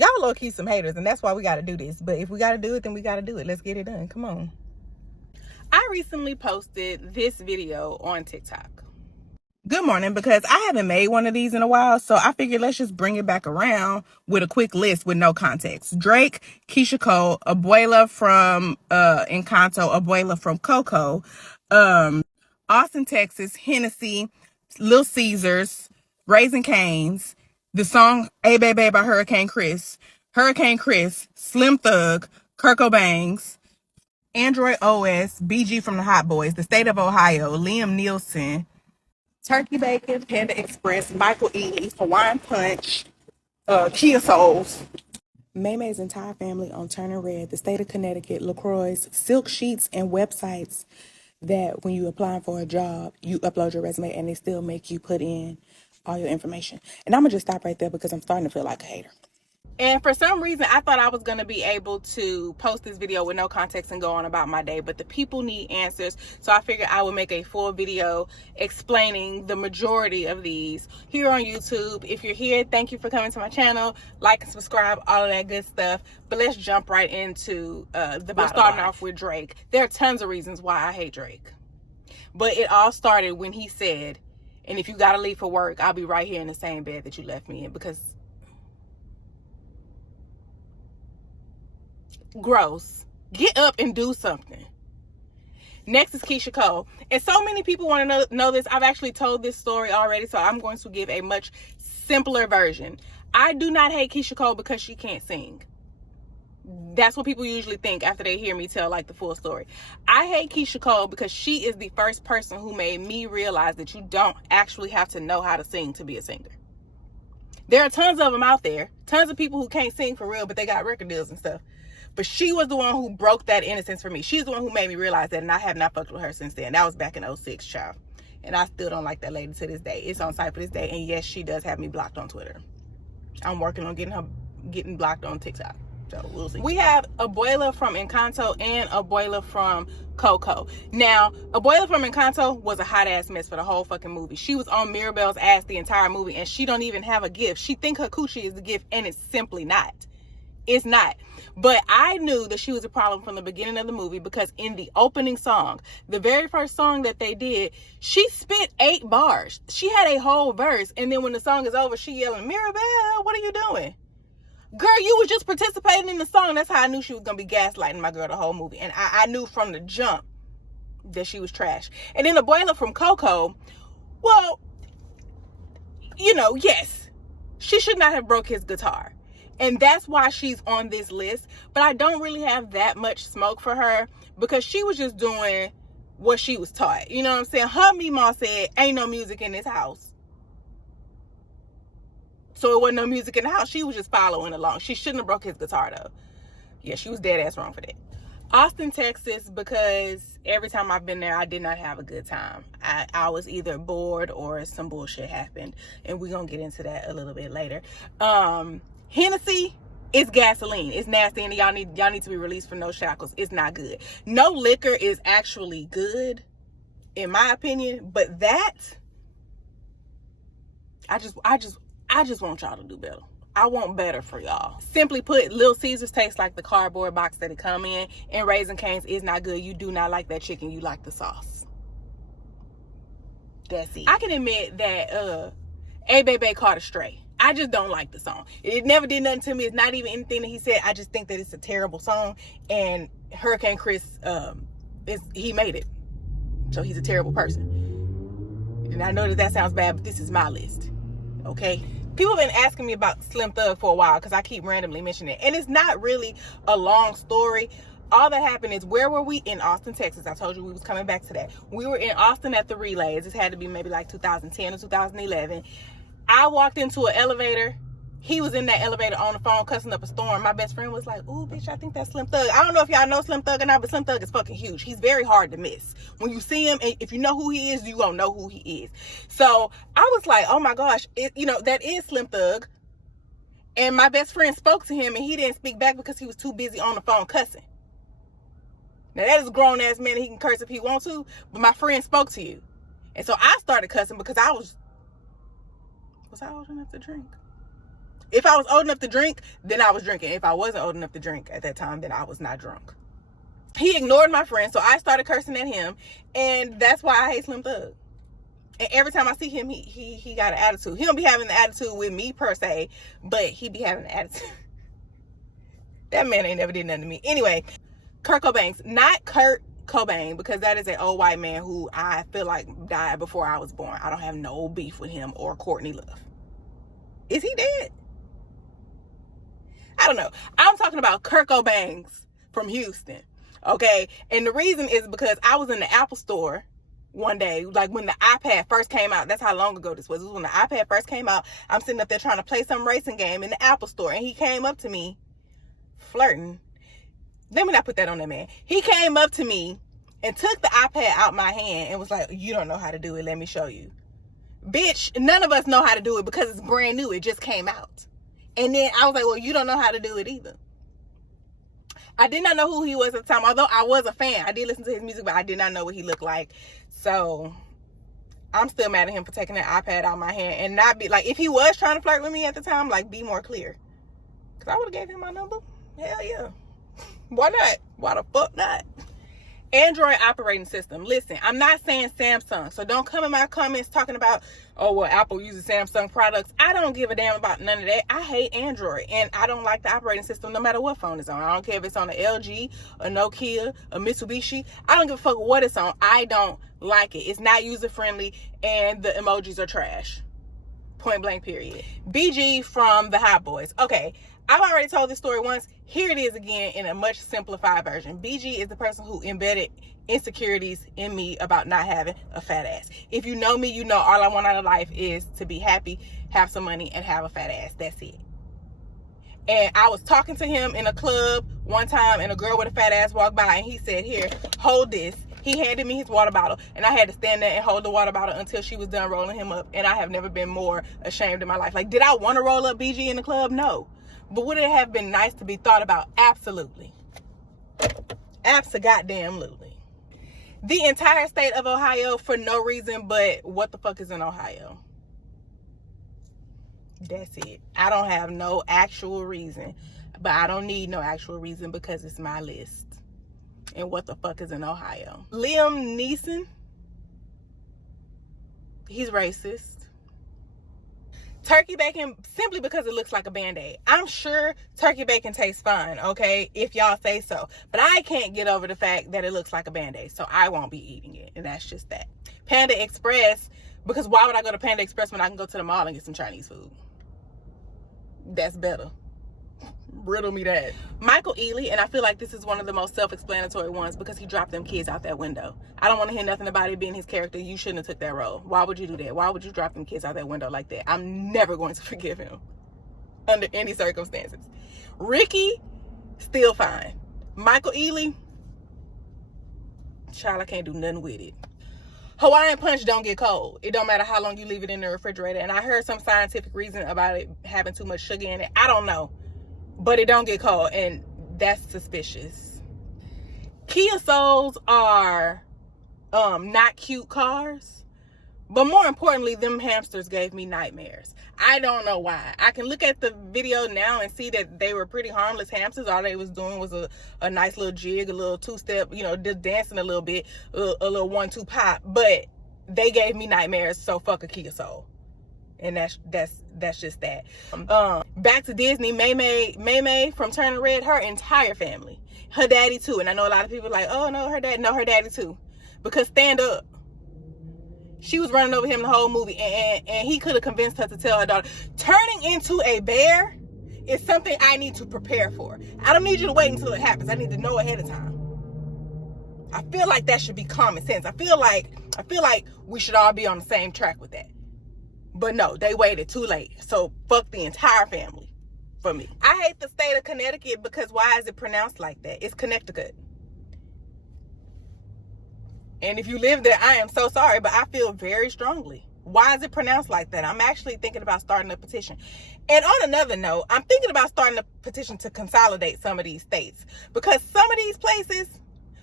Y'all low-key some haters, and that's why we got to do this. But if we got to do it, then we got to do it. Let's get it done. Come on. I recently posted this video on TikTok. Good morning, because I haven't made one of these in a while, so I figured let's just bring it back around with a quick list with no context. Drake, Keyshia Cole, Abuela from Encanto, Abuela from Coco, Austin, Texas, Hennessy, Lil Caesars, Raising Cane's, the song Hey Baby by Hurricane Chris, Slim Thug, Kirk O'Bangs, Android OS, BG from the Hot Boys, The State of Ohio, Liam Nielsen, Turkey Bacon, Panda Express, Michael E., Hawaiian Punch, Kia Souls, Maymay's entire family on Turner Red, the state of Connecticut, LaCroix, Silk Sheets, and websites that when you applying for a job, you upload your resume and they still make you put in all your information. And I'm going to just stop right there because I'm starting to feel like a hater. And for some reason, I thought I was going to be able to post this video with no context and go on about my day. But the people need answers. So I figured I would make a full video explaining the majority of these here on YouTube. If you're here, thank you for coming to my channel. Like and subscribe, all of that good stuff. But let's jump right into we're starting off with Drake. There are tons of reasons why I hate Drake. But it all started when he said, and if you got to leave for work, I'll be right here in the same bed that you left me in. Because gross. Get up and do something. Next is Keyshia Cole. And so many people want to know this. I've actually told this story already, so I'm going to give a much simpler version. I do not hate Keyshia Cole because she can't sing. That's what people usually think after they hear me tell like the full story. I hate Keyshia Cole because she is the first person who made me realize that you don't actually have to know how to sing to be a singer. There are tons of them out there. Tons of people who can't sing for real, but they got record deals and stuff. But she was the one who broke that innocence for me. She's the one who made me realize that, and I have not fucked with her since then. That was back in 2006, child. And I still don't like that lady to this day. It's on site for this day, and yes, she does have me blocked on Twitter. I'm working on getting blocked on TikTok. So we'll see. We have Abuela from Encanto and Abuela from Coco. Now, Abuela from Encanto was a hot ass mess for the whole fucking movie. She was on Mirabel's ass the entire movie, and she don't even have a gift. She think her coochie is the gift, and it's simply not. It's not. But I knew that she was a problem from the beginning of the movie because in the opening song, the very first song that they did, she spit 8 bars. She had a whole verse. And then when the song is over, she yelling, Mirabel, what are you doing? Girl, you was just participating in the song. That's how I knew she was going to be gaslighting my girl the whole movie. And I knew from the jump that she was trash. And then Abuela from Coco, well, you know, yes, she should not have broke his guitar. And that's why she's on this list. But I don't really have that much smoke for her because she was just doing what she was taught. You know what I'm saying? Her Meemaw said, ain't no music in this house. So it wasn't no music in the house. She was just following along. She shouldn't have broke his guitar though. Yeah, she was dead ass wrong for that. Austin, Texas, because every time I've been there, I did not have a good time. I was either bored or some bullshit happened. And we're going to get into that a little bit later. Hennessy is gasoline. It's nasty, and y'all need to be released from No Shackles. It's not good. No liquor is actually good, in my opinion. But that, I just want y'all to do better. I want better for y'all. Simply put, Little Caesars tastes like the cardboard box that it come in, and Raising Cane's is not good. You do not like that chicken. You like the sauce. That's it. I can admit that A Baby caught a stray. I just don't like the song. It never did nothing to me. It's not even anything that he said. I just think that it's a terrible song. And Hurricane Chris, he made it. So he's a terrible person. And I know that sounds bad, but this is my list. Okay? People have been asking me about Slim Thug for a while because I keep randomly mentioning it. And it's not really a long story. All that happened is, where were we? In Austin, Texas. I told you we was coming back to that. We were in Austin at the Relays. This had to be maybe like 2010 or 2011. I walked into an elevator. He was in that elevator on the phone cussing up a storm. My best friend was like, ooh, bitch, I think that's Slim Thug. I don't know if y'all know Slim Thug or not, but Slim Thug is fucking huge. He's very hard to miss. When you see him, and if you know who he is, you gonna know who he is. So I was like, oh my gosh, that is Slim Thug. And my best friend spoke to him, and he didn't speak back because he was too busy on the phone cussing. Now that is a grown ass man. He can curse if he wants to, but my friend spoke to you. And so I started cussing because I was I old enough to drink? If I was old enough to drink, then I was drinking. If I wasn't old enough to drink at that time, then I was not drunk. He ignored my friend, so I started cursing at him, and that's why I hate Slim Thug. And every time I see him, he got an attitude. He don't be having an attitude with me per se, but he be having an attitude. That man ain't never did nothing to me. Anyway, Kurt Cobain, not Kurt Cobain, because that is an old white man who I feel like died before I was born. I don't have no beef with him or Courtney Love. Is he dead? I don't know. I'm talking about Kurt Cobain from Houston. Okay? And the reason is because I was in the Apple store one day, like when the iPad first came out. That's how long ago this was. It was when the iPad first came out. I'm sitting up there trying to play some racing game in the Apple store, and he came up to me flirting. Let me not put that on that man. He came up to me and took the iPad out my hand and was like, you don't know how to do it. Let me show you. Bitch, none of us know how to do it because it's brand new. It just came out. And then I was like, well, you don't know how to do it either. I did not know who he was at the time, although I was a fan. I did listen to his music, but I did not know what he looked like. So I'm still mad at him for taking that iPad out of my hand and not be like, if he was trying to flirt with me at the time, like, be more clear. Because I would have gave him my number. Hell yeah. Why not? Why the fuck not? Android operating system. Listen, I'm not saying Samsung, so don't come in my comments talking about, oh, well, Apple uses Samsung products. I don't give a damn about none of that. I hate Android, and I don't like the operating system no matter what phone it's on. I don't care if it's on an LG, a Nokia, a Mitsubishi. I don't give a fuck what it's on. I don't like it. It's not user-friendly, and the emojis are trash. Point blank, period. BG from the Hot Boys. Okay, I've already told this story once. Here it is again in a much simplified version. BG is the person who embedded insecurities in me about not having a fat ass. If you know me, you know all I want out of life is to be happy, have some money, and have a fat ass. That's it. And I was talking to him in a club one time, and a girl with a fat ass walked by, and he said, here, hold this. He handed me his water bottle, and I had to stand there and hold the water bottle until she was done rolling him up. And I have never been more ashamed in my life. Like, did I want to roll up BG in the club? No. But would it have been nice to be thought about? Absolutely. Abso-goddamn-lutely. The entire state of Ohio for no reason but what the fuck is in Ohio? That's it. I don't have no actual reason. But I don't need no actual reason because it's my list. And what the fuck is in Ohio? Liam Neeson. He's racist. Turkey bacon, simply because it looks like a Band-Aid. I'm sure turkey bacon tastes fine, okay, if y'all say so. But I can't get over the fact that it looks like a Band-Aid, so I won't be eating it, and that's just that. Panda Express, because why would I go to Panda Express when I can go to the mall and get some Chinese food? That's better. Riddle me that. Michael Ealy, and I feel like this is one of the most self-explanatory ones because he dropped them kids out that window. I don't want to hear nothing about it being his character. You shouldn't have took that role. Why would you do that? Why would you drop them kids out that window like that? I'm never going to forgive him under any circumstances. Ricky, still fine. Michael Ealy, child, I can't do nothing with it. Hawaiian Punch don't get cold. It don't matter how long you leave it in the refrigerator. And I heard some scientific reason about it having too much sugar in it. I don't know. But it don't get cold, and that's suspicious. Kia Souls are not cute cars, but more importantly, them hamsters gave me nightmares. I don't know why. I can look at the video now and see that they were pretty harmless hamsters. All they was doing was a nice little jig, a little two-step, you know, just dancing a little bit, a little 1-2 pop. But they gave me nightmares, so fuck a Kia Soul. And that's just that. Back to Disney, May from Turning Red, her entire family, her daddy too. And I know a lot of people are like, oh no, her daddy too, because stand up. She was running over him the whole movie, and he could have convinced her to tell her daughter, turning into a bear is something I need to prepare for. I don't need you to wait until it happens. I need to know ahead of time. I feel like that should be common sense. I feel like we should all be on the same track with that. But no, they waited too late. So fuck the entire family for me. I hate the state of Connecticut because why is it pronounced like that? It's Connecticut. And if you live there, I am so sorry, but I feel very strongly. Why is it pronounced like that? I'm actually thinking about starting a petition. And on another note, I'm thinking about starting a petition to consolidate some of these states. Because some of these places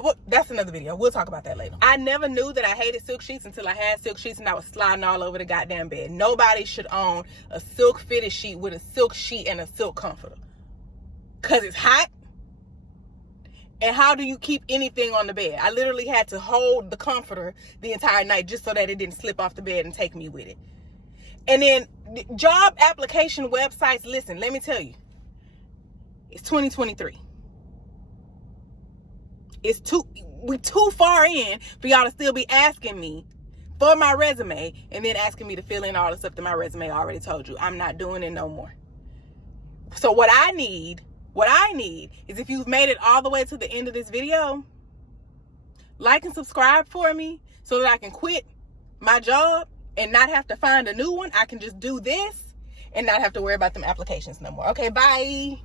Well, that's another video. We'll talk about that later. I never knew that I hated silk sheets until I had silk sheets and I was sliding all over the goddamn bed. Nobody should own a silk fitted sheet with a silk sheet and a silk comforter. Because it's hot. And how do you keep anything on the bed? I literally had to hold the comforter the entire night just so that it didn't slip off the bed and take me with it. And then job application websites, listen, let me tell you. It's 2023. We're too far in for y'all to still be asking me for my resume and then asking me to fill in all the stuff that my resume already told you. I'm not doing it no more. So what I need is, if you've made it all the way to the end of this video, like and subscribe for me so that I can quit my job and not have to find a new one. I can just do this and not have to worry about them applications no more. Okay, bye.